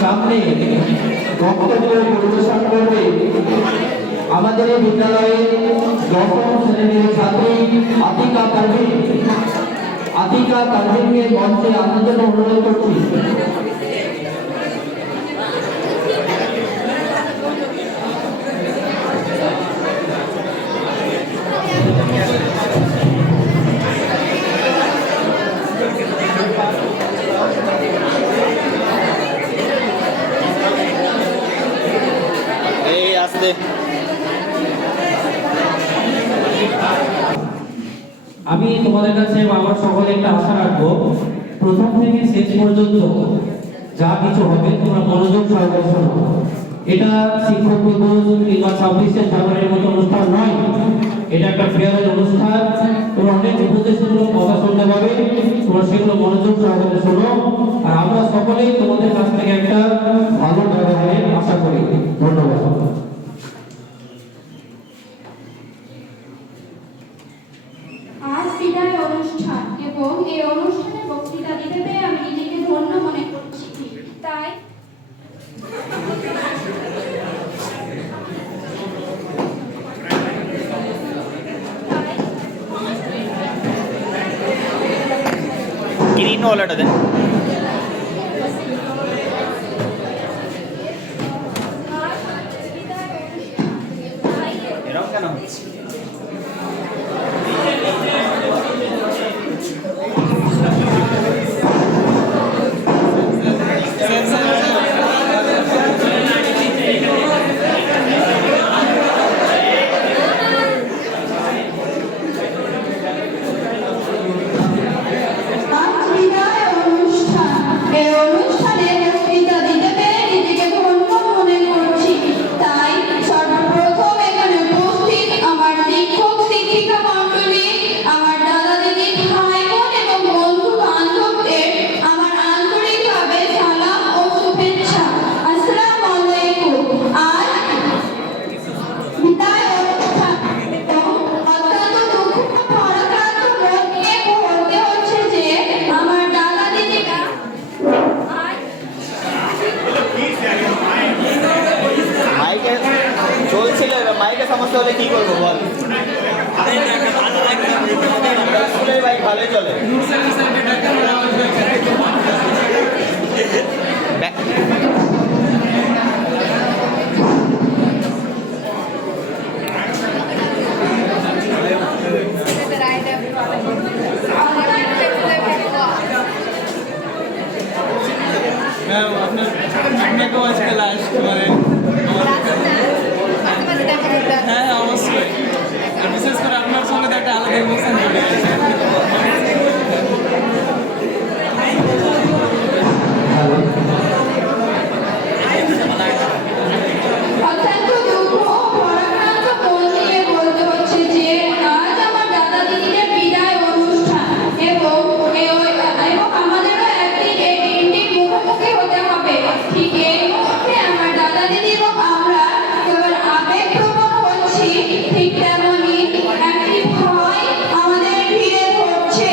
সামনে বক্তব্য পরিবেশন করবে আমাদের এই বিদ্যালয়ের দশম শ্রেণীর ছাত্রী আতিকা পারভিন। আতিকা পারভিনকে মঞ্চে আসার জন্য অনুরোধ করছি। আমি তোমাদের কাছে আমার সকলে একটা আশা রাখবো, প্রথম থেকে শেষ পর্যন্ত যা কিছু হবে তোমরা মনোযোগ সহকারে শোনো। এটা শিক্ষক দিবস কিংবা 26শে জানুয়ারির মতো অনুষ্ঠান নয়, এটা একটা ফেয়ারের অনুষ্ঠান। তোমরা অনেক উপদেশমূলক কথা শুনতে পাবে, তোমরা সেগুলো মনোযোগ সহকারে শোনো। আর আমরা সকলেই তোমাদের কাছ থেকে একটা ভালো ব্যবহারের আশা করি। ধন্যবাদ। বিদায় অনুষ্ঠান এবং এই অনুষ্ঠানে বক্তৃতা দিতে পেরে আমি নিজেকে ধন্য মনে করছি। তাই গ্রিন ওয়ালাটা দেন। এরকম কেন হচ্ছে? সমস্যা হলে কি করবো বল? স্কুলের বাইক ভালোই চলে। আপনাকেও আজকে লাস্ট মানে হ্যাঁ অবশ্যই, আর বিশেষ করে আপনার সঙ্গে তো একটা আলাদা ইমোশন জড়িয়ে আছে। ঠিক তেমনি একটি ভয় আমাদের ঘিরে ধরছে।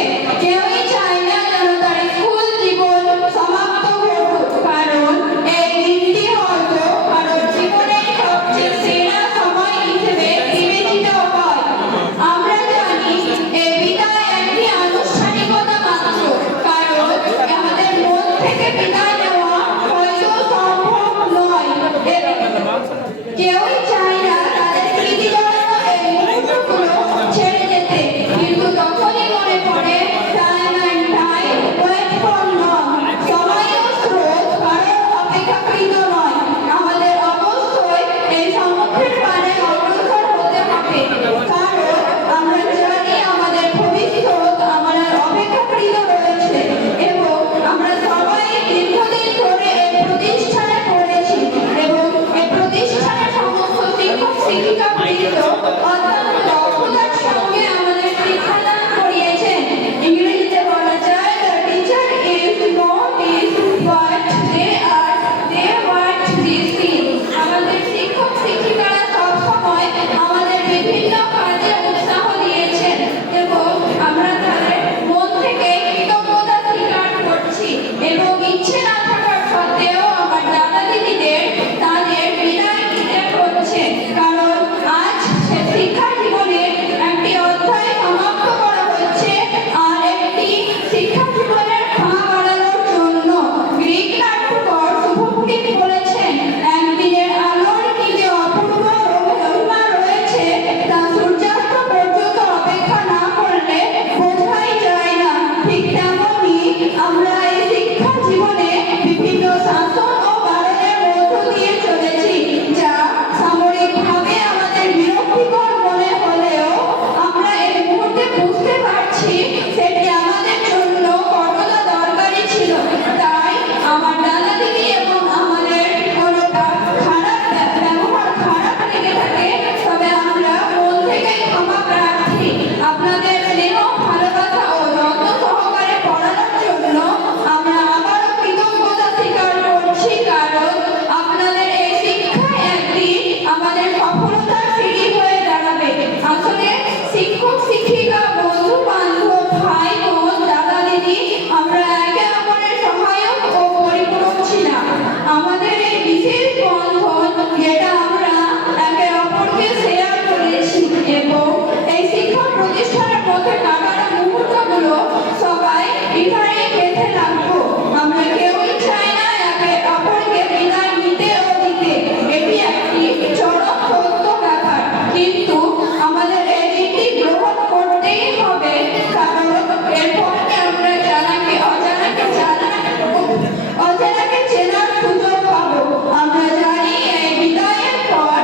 দাদা দিদিদের তাদের বিদায় নিতে হচ্ছে, কারণ আজ সে শিক্ষা জীবনের একটি অধ্যায় সমাপ্ত করা হচ্ছে আর একটি শিক্ষা জীবনের ফা বাড়ানোর জন্য। গ্রিক নাট্যকার সোফোক্লিস বলেছেন, একদিনের আলোর কি যে অপূর্ব মহিমা রয়েছে তা সূর্যাস্ত পর্যন্ত অপেক্ষা না করলে বোঝাই যায় না। ঠিক তেমনই আমরা এই শিক্ষা জীবনে বিভিন্ন শাসন ও বারণের মধ্য দিয়ে চলেছি, যা সাময়িকভাবে আমাদের বিরক্তিকর মনে হলেও আমরা এই মুহূর্তে বুঝতে পারছি সেটি আমাদের জন্য কতটা দরকারি ছিল। তাই আমার দাদা দিদি এবং আমাদের কোনো খারাপ ব্যবহার খারাপ লেগে থাকে তবে আমরা মন থেকেই ক্ষমা প্রার্থী। আপনাদের স্নেহ ভালোবাসা ও যত্ন সহকারে পড়ানোর জন্য আমরা আবারও কৃতজ্ঞতা স্বীকার করছি, কারণ আপনাদের এই শিক্ষায় একদিন আমাদের সফলতার সিঁড়ি হয়ে দাঁড়াবে। আসলে শিক্ষক শিক্ষিকা বন্ধু বান্ধব ভাই বোন দাদা দিদি আমরা একে অপরের সহায়ক ও পরিপূরক ছিলাম। আমাদের এই বিশেষ বন্ধন যেটা আমরা একে অপরকে শেয়ার করেছি এবং এই শিক্ষা প্রতিষ্ঠানের মধ্যে কাটানো মুহূর্তগুলো সবাই হৃদয়ে গেঁথে রাখবো। আমরা কেউই চাই না একে অপরকে বিদায় নিতে ও দিতে, এটি একটি চরম সত্য ব্যাপার, কিন্তু আমাদের এই দিনটি গ্রহণ করতেই হবে, কারণ এরপর আমরা অজানাকে চেনার সুযোগ পাবো। আমরা জানি এই বিদায়ের পর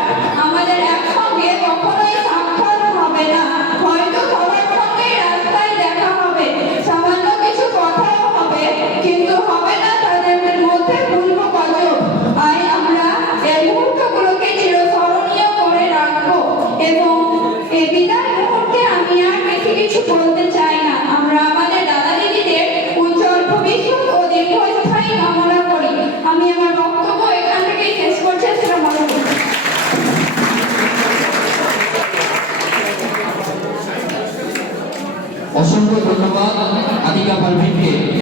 আমাদের একসঙ্গে কখনোই সাক্ষাৎ হবে না, হয়তো সবার সঙ্গেই রাস্তায় দেখা হবে, সামান্য কিছু কথাও হবে, কিন্তু হবে না তাদের মধ্যে পূর্ণ গজব। তাই আমরা এই মুহূর্তগুলোকে চিরস্মরণীয় করে রাখবো এবং এই বিদায় মুহূর্তে আমি আর বেশি কিছু বলতে চাই না। আমরা আমাদের দাদা দিদিদের উজ্জ্বল ভবিষ্যৎ ও দীর্ঘস্থায়ী কামনা করি। আমি আমার বক্তব্য এখান থেকেই শেষ করছি। আসসালামু আলাইকুম। অসংখ্য ধন্যবাদ আদিকা পারভিনকে।